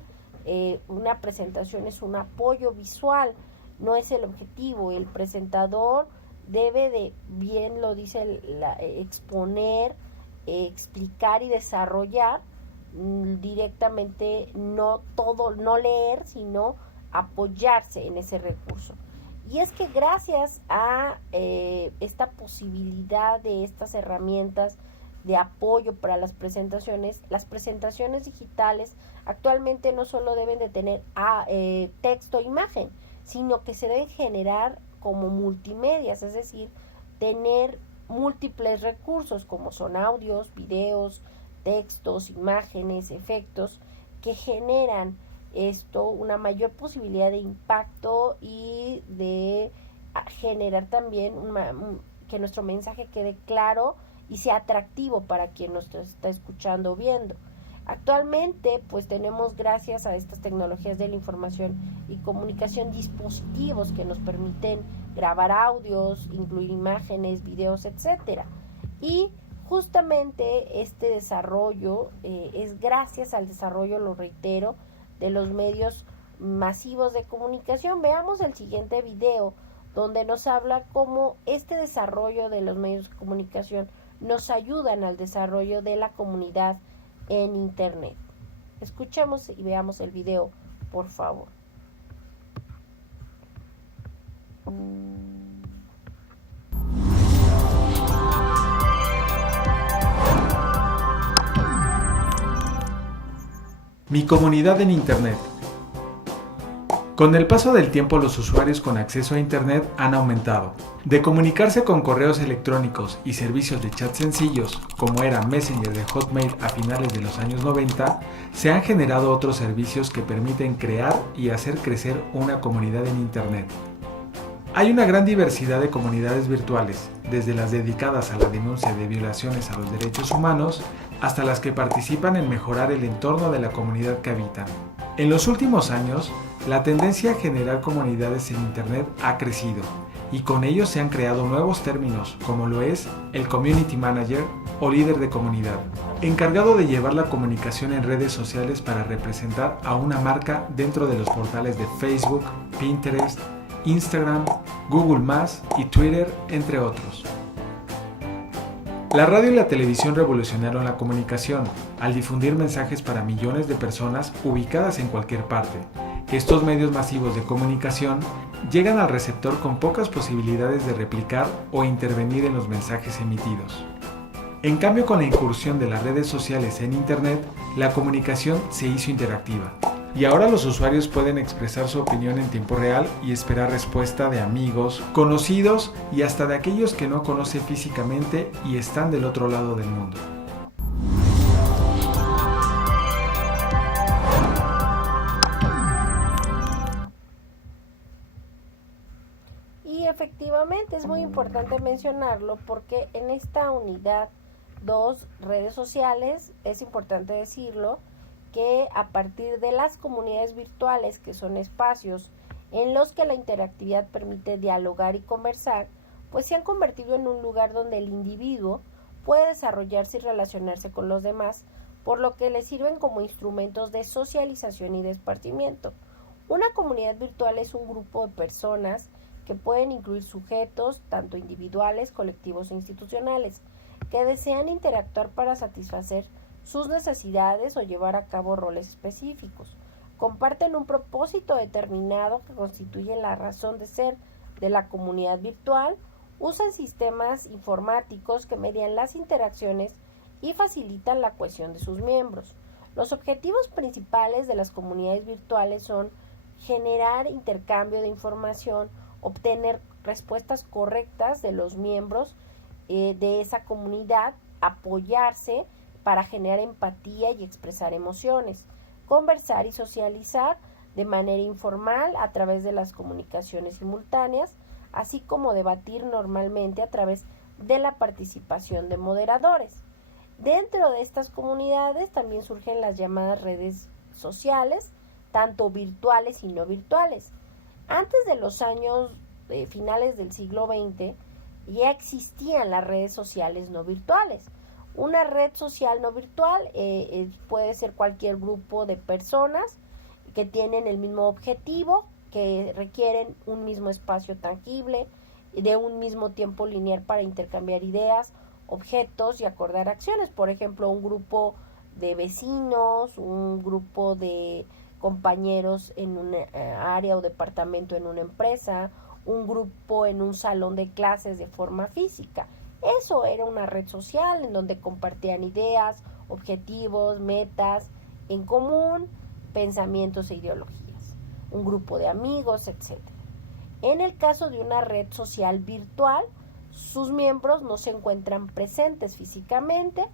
una presentación es un apoyo visual, no es el objetivo. El presentador debe de, bien lo dice, exponer, explicar y desarrollar directamente, no leer, sino apoyarse en ese recurso. Y es que gracias a esta posibilidad de estas herramientas de apoyo para las presentaciones digitales actualmente no solo deben de tener texto e imagen, sino que se deben generar como multimedias, es decir, tener múltiples recursos como son audios, videos, textos, imágenes, efectos, que generan una mayor posibilidad de impacto y de generar también que nuestro mensaje quede claro y sea atractivo para quien nos está escuchando o viendo. Actualmente pues tenemos, gracias a estas tecnologías de la información y comunicación, dispositivos que nos permiten grabar audios, incluir imágenes, videos, etcétera. Y justamente este desarrollo es gracias al desarrollo, lo reitero, de los medios masivos de comunicación. Veamos el siguiente video, donde nos habla cómo este desarrollo de los medios de comunicación nos ayudan al desarrollo de la comunidad en Internet. Escuchemos y veamos el video, por favor. Mi comunidad en Internet. Con el paso del tiempo, los usuarios con acceso a Internet han aumentado. De comunicarse con correos electrónicos y servicios de chat sencillos, como era Messenger de Hotmail a finales de los años 90, se han generado otros servicios que permiten crear y hacer crecer una comunidad en Internet. Hay una gran diversidad de comunidades virtuales, desde las dedicadas a la denuncia de violaciones a los derechos humanos, hasta las que participan en mejorar el entorno de la comunidad que habitan. En los últimos años, la tendencia a generar comunidades en Internet ha crecido, y con ello se han creado nuevos términos, como lo es el Community Manager o líder de comunidad, encargado de llevar la comunicación en redes sociales para representar a una marca dentro de los portales de Facebook, Pinterest, Instagram, Google+, y Twitter, entre otros. La radio y la televisión revolucionaron la comunicación al difundir mensajes para millones de personas ubicadas en cualquier parte. Estos medios masivos de comunicación llegan al receptor con pocas posibilidades de replicar o intervenir en los mensajes emitidos. En cambio, con la incursión de las redes sociales en Internet, la comunicación se hizo interactiva. Y ahora los usuarios pueden expresar su opinión en tiempo real y esperar respuesta de amigos, conocidos y hasta de aquellos que no conoce físicamente y están del otro lado del mundo. Y efectivamente es muy importante mencionarlo porque en esta unidad 2, redes sociales, es importante decirlo, que a partir de las comunidades virtuales, que son espacios en los que la interactividad permite dialogar y conversar, pues se han convertido en un lugar donde el individuo puede desarrollarse y relacionarse con los demás, por lo que le sirven como instrumentos de socialización y de esparcimiento. Una comunidad virtual es un grupo de personas que pueden incluir sujetos, tanto individuales, colectivos e institucionales, que desean interactuar para satisfacer sus necesidades o llevar a cabo roles específicos. Comparten un propósito determinado que constituye la razón de ser de la comunidad virtual, usan sistemas informáticos que median las interacciones y facilitan la cohesión de sus miembros. Los objetivos principales de las comunidades virtuales son generar intercambio de información, obtener respuestas correctas de los miembros de esa comunidad, apoyarse para generar empatía y expresar emociones, conversar y socializar de manera informal a través de las comunicaciones simultáneas, así como debatir normalmente a través de la participación de moderadores. Dentro de estas comunidades también surgen las llamadas redes sociales, tanto virtuales y no virtuales. Antes de los años finales del siglo XX, ya existían las redes sociales no virtuales. Una red social no virtual puede ser cualquier grupo de personas que tienen el mismo objetivo, que requieren un mismo espacio tangible, de un mismo tiempo lineal para intercambiar ideas, objetos y acordar acciones. Por ejemplo, un grupo de vecinos, un grupo de compañeros en un área o departamento en una empresa, un grupo en un salón de clases de forma física. Eso era una red social en donde compartían ideas, objetivos, metas en común, pensamientos e ideologías, un grupo de amigos, etc. En el caso de una red social virtual, sus miembros no se encuentran presentes físicamente.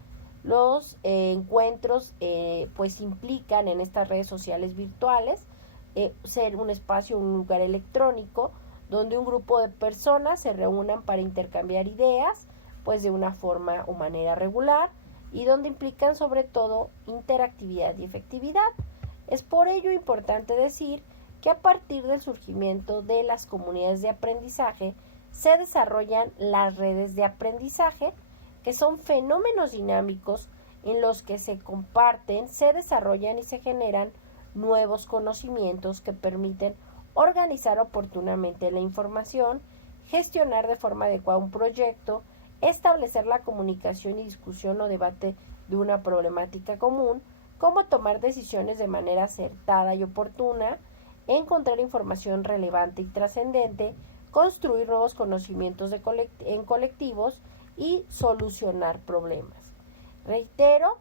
Los encuentros pues implican en estas redes sociales virtuales ser un espacio, un lugar electrónico donde un grupo de personas se reúnan para intercambiar ideas pues de una forma o manera regular y donde implican sobre todo interactividad y efectividad. Es por ello importante decir que a partir del surgimiento de las comunidades de aprendizaje se desarrollan las redes de aprendizaje, que son fenómenos dinámicos en los que se comparten, se desarrollan y se generan nuevos conocimientos que permiten organizar oportunamente la información, gestionar de forma adecuada un proyecto, establecer la comunicación y discusión o debate de una problemática común, cómo tomar decisiones de manera acertada y oportuna, encontrar información relevante y trascendente, construir nuevos conocimientos en colectivos y solucionar problemas. Reitero,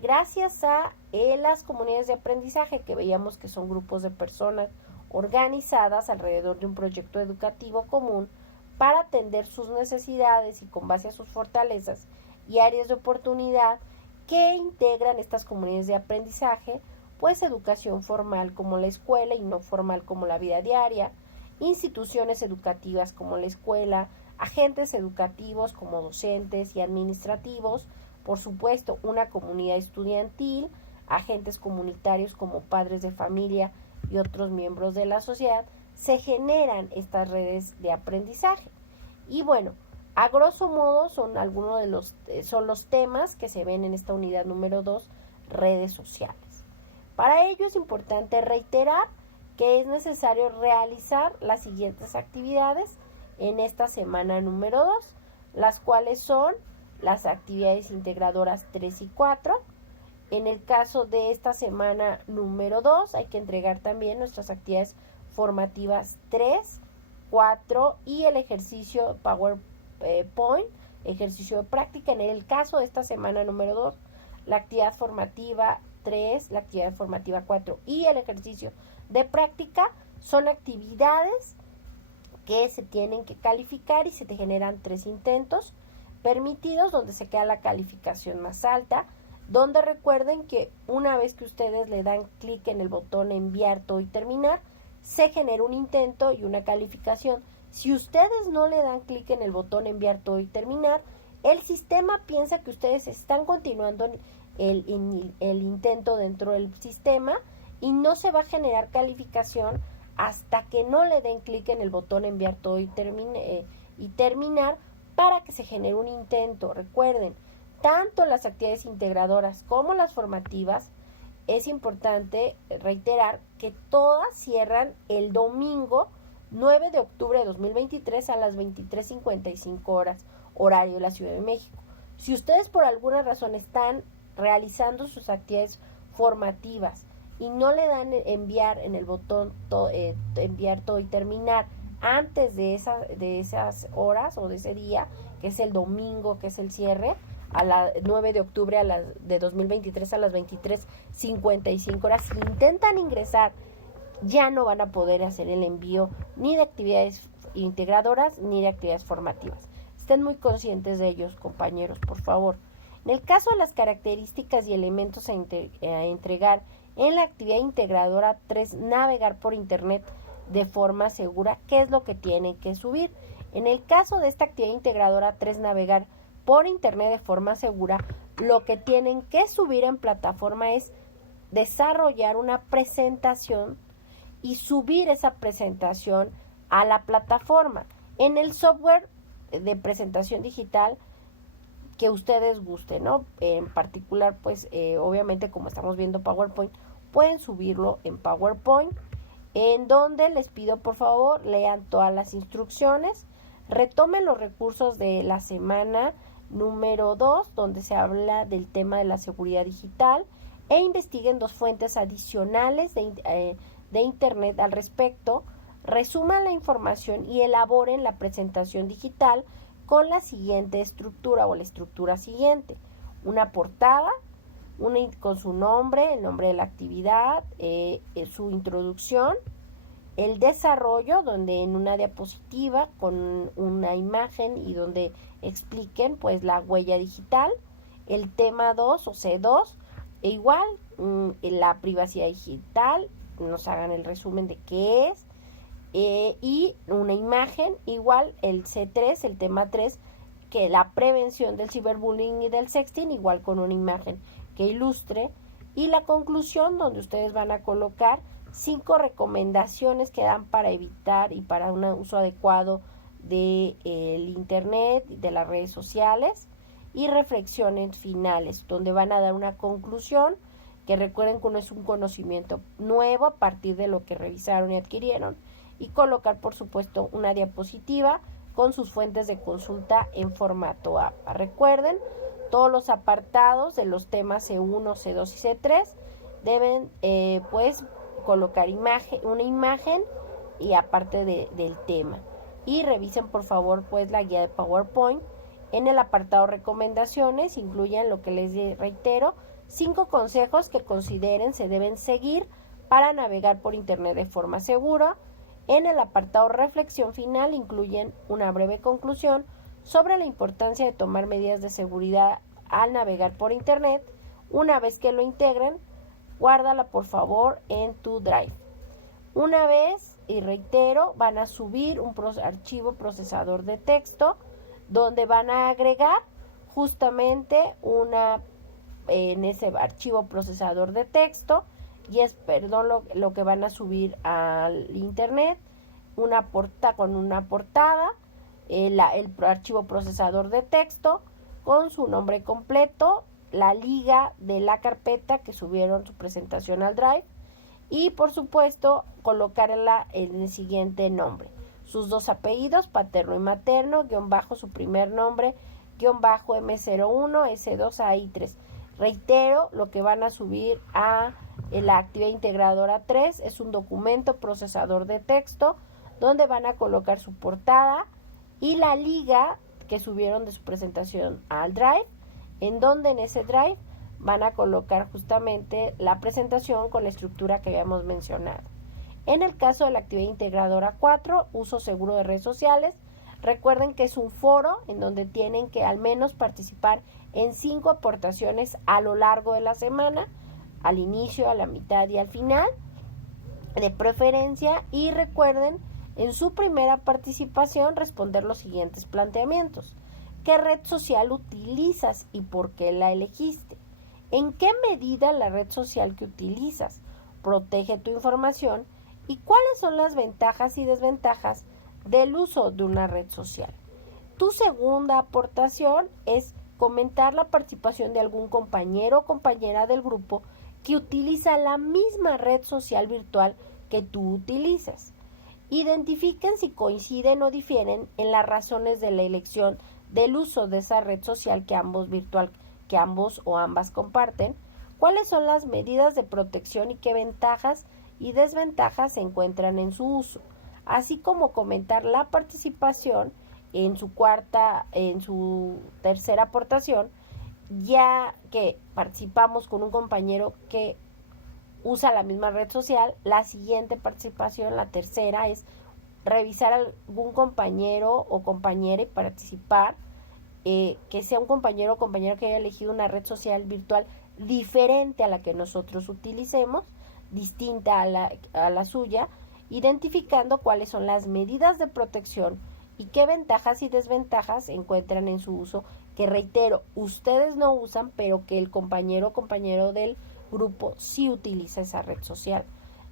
gracias a las comunidades de aprendizaje, que veíamos que son grupos de personas organizadas alrededor de un proyecto educativo común para atender sus necesidades y con base a sus fortalezas y áreas de oportunidad que integran estas comunidades de aprendizaje, pues educación formal como la escuela y no formal como la vida diaria, instituciones educativas como la escuela, agentes educativos como docentes y administrativos, por supuesto una comunidad estudiantil, agentes comunitarios como padres de familia y otros miembros de la sociedad. Se generan estas redes de aprendizaje. Y bueno, a grosso modo son algunos de los temas que se ven en esta unidad número 2, redes sociales. Para ello es importante reiterar que es necesario realizar las siguientes actividades en esta semana número 2, las cuales son las actividades integradoras 3 y 4. En el caso de esta semana número 2 hay que entregar también nuestras actividades formativas 3, 4 y el ejercicio PowerPoint, ejercicio de práctica. En el caso de esta semana número 2, la actividad formativa 3, la actividad formativa 4 y el ejercicio de práctica son actividades que se tienen que calificar y se te generan 3 intentos permitidos donde se queda la calificación más alta, donde recuerden que una vez que ustedes le dan clic en el botón enviar todo y terminar, se genera un intento y una calificación. Si ustedes no le dan clic en el botón enviar todo y terminar, el sistema piensa que ustedes están continuando el intento dentro del sistema y no se va a generar calificación hasta que no le den clic en el botón enviar todo y terminar para que se genere un intento. Recuerden, tanto las actividades integradoras como las formativas, es importante reiterar que todas cierran el domingo 9 de octubre de 2023 a las 23:55 horas, horario de la Ciudad de México. Si ustedes por alguna razón están realizando sus actividades formativas y no le dan enviar en el botón enviar todo y terminar antes de esas horas o de ese día, que es el domingo, que es el cierre, a la 9 de octubre de 2023 a las 23:55 horas, si intentan ingresar, ya no van a poder hacer el envío ni de actividades integradoras ni de actividades formativas. Estén muy conscientes de ellos, compañeros, por favor. En el caso de las características y elementos a entregar en la actividad integradora 3, navegar por internet de forma segura, ¿qué es lo que tienen que subir? En el caso de esta actividad integradora 3, navegar por internet de forma segura, lo que tienen que subir en plataforma es desarrollar una presentación y subir esa presentación a la plataforma. En el software de presentación digital que ustedes gusten, ¿no? En particular, pues, obviamente, como estamos viendo PowerPoint, pueden subirlo en PowerPoint, en donde les pido, por favor, lean todas las instrucciones, retomen los recursos de la semana número 2, donde se habla del tema de la seguridad digital, e investiguen 2 fuentes adicionales de internet al respecto, resuman la información y elaboren la presentación digital con la siguiente estructura o la estructura siguiente: una portada, con su nombre, el nombre de la actividad, su introducción, el desarrollo, donde en una diapositiva con una imagen y donde expliquen pues la huella digital, el tema 2 o C2, e igual la privacidad digital, nos hagan el resumen de qué es, y una imagen, igual el C3, el tema 3, que la prevención del ciberbullying y del sexting, igual con una imagen que ilustre, y la conclusión, donde ustedes van a colocar 5 recomendaciones que dan para evitar y para un uso adecuado del internet, de las redes sociales, y reflexiones finales, donde van a dar una conclusión, que recuerden que no es un conocimiento nuevo a partir de lo que revisaron y adquirieron, y colocar, por supuesto, una diapositiva con sus fuentes de consulta en formato APA. Recuerden, todos los apartados de los temas C1, C2 y C3 deben pues colocar una imagen y aparte del tema. Y revisen, por favor, pues la guía de PowerPoint. En el apartado recomendaciones incluyen lo que les reitero, 5 consejos que consideren se deben seguir para navegar por internet de forma segura. En el apartado reflexión final incluyen una breve conclusión sobre la importancia de tomar medidas de seguridad al navegar por internet. Una vez que lo integren, guárdala por favor en tu Drive. Una vez, y reitero, van a subir un archivo procesador de texto donde van a agregar justamente en ese archivo procesador de texto, y es, lo que van a subir al internet, con una portada, el archivo procesador de texto con su nombre completo, la liga de la carpeta que subieron su presentación al Drive, y por supuesto colocarla en el siguiente nombre: sus 2 apellidos, paterno y materno, guión bajo su primer nombre, guión bajo M01, S2, AI3. Reitero, lo que van a subir a la actividad integradora 3 es un documento procesador de texto donde van a colocar su portada y la liga que subieron de su presentación al Drive, en donde en ese Drive van a colocar justamente la presentación con la estructura que habíamos mencionado. En el caso de la actividad integradora 4, uso seguro de redes sociales, recuerden que es un foro en donde tienen que al menos participar en 5 aportaciones a lo largo de la semana, al inicio, a la mitad y al final, de preferencia, y recuerden en su primera participación responder los siguientes planteamientos. ¿Qué red social utilizas y por qué la elegiste? ¿En qué medida la red social que utilizas protege tu información? ¿Y cuáles son las ventajas y desventajas del uso de una red social? Tu segunda aportación es comentar la participación de algún compañero o compañera del grupo que utiliza la misma red social virtual que tú utilizas. Identifiquen si coinciden o difieren en las razones de la elección del uso de esa red social que ambos o ambas comparten, cuáles son las medidas de protección y qué ventajas y desventajas se encuentran en su uso, así como comentar la participación en su tercera aportación, ya que participamos con un compañero que usa la misma red social. La siguiente participación, la tercera, es revisar a algún compañero o compañera y participar, que sea un compañero o compañera que haya elegido una red social virtual diferente a la que nosotros utilicemos, distinta a la suya, identificando cuáles son las medidas de protección y qué ventajas y desventajas se encuentran en su uso, que reitero, ustedes no usan, pero que el compañero o compañero del grupo sí utiliza esa red social.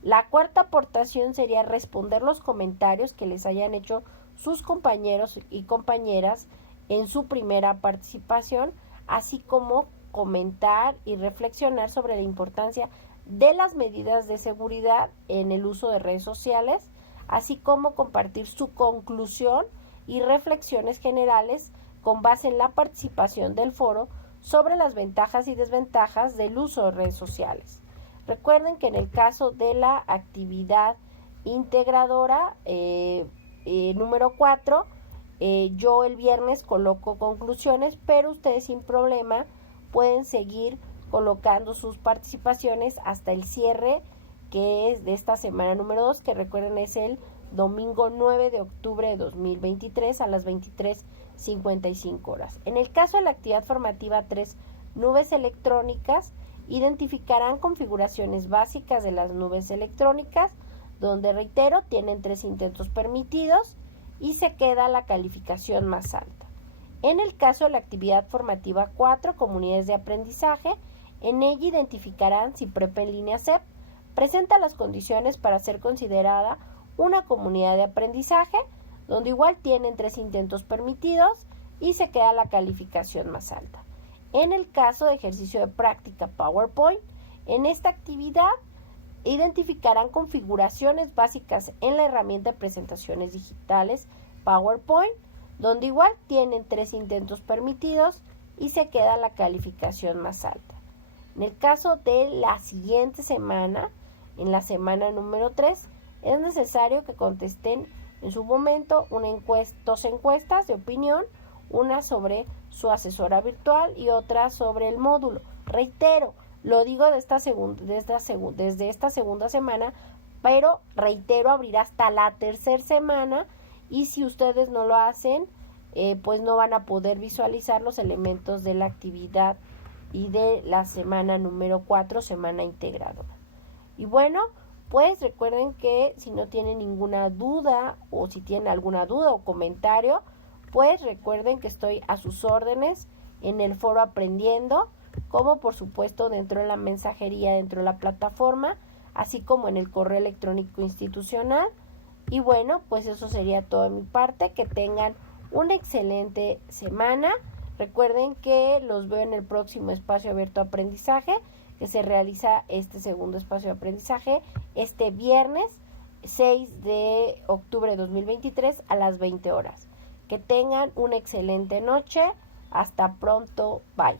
La cuarta aportación sería responder los comentarios que les hayan hecho sus compañeros y compañeras en su primera participación, así como comentar y reflexionar sobre la importancia de las medidas de seguridad en el uso de redes sociales, así como compartir su conclusión y reflexiones generales con base en la participación del foro sobre las ventajas y desventajas del uso de redes sociales. Recuerden que en el caso de la actividad integradora número 4, yo el viernes coloco conclusiones, pero ustedes sin problema pueden seguir colocando sus participaciones hasta el cierre, que es de esta semana número 2, que recuerden es el domingo 9 de octubre de 2023 a las 23:55 horas. En el caso de la actividad formativa 3, nubes electrónicas, identificarán configuraciones básicas de las nubes electrónicas, donde reitero, tienen 3 intentos permitidos y se queda la calificación más alta. En el caso de la actividad formativa 4, comunidades de aprendizaje, en ella identificarán si Prepa en línea CEP presenta las condiciones para ser considerada una comunidad de aprendizaje, donde igual tienen 3 intentos permitidos y se queda la calificación más alta. En el caso de ejercicio de práctica PowerPoint, en esta actividad identificarán configuraciones básicas en la herramienta de presentaciones digitales PowerPoint, donde igual tienen 3 intentos permitidos y se queda la calificación más alta. En el caso de la siguiente semana, en la semana número 3, es necesario que contesten en su momento dos encuestas de opinión, una sobre su asesora virtual y otra sobre el módulo. Reitero, lo digo desde esta segunda semana, pero reitero, abrirá hasta la tercera semana, y si ustedes no lo hacen, pues no van a poder visualizar los elementos de la actividad y de la semana número 4, semana integradora. Y bueno, pues recuerden que si no tienen ninguna duda, o si tienen alguna duda o comentario, pues recuerden que estoy a sus órdenes en el foro Aprendiendo, como por supuesto dentro de la mensajería, dentro de la plataforma, así como en el correo electrónico institucional. Y bueno, pues eso sería todo de mi parte. Que tengan una excelente semana. Recuerden que los veo en el próximo espacio abierto de aprendizaje, que se realiza este segundo espacio de aprendizaje este viernes 6 de octubre de 2023 a las 20 horas. Que tengan una excelente noche. Hasta pronto. Bye.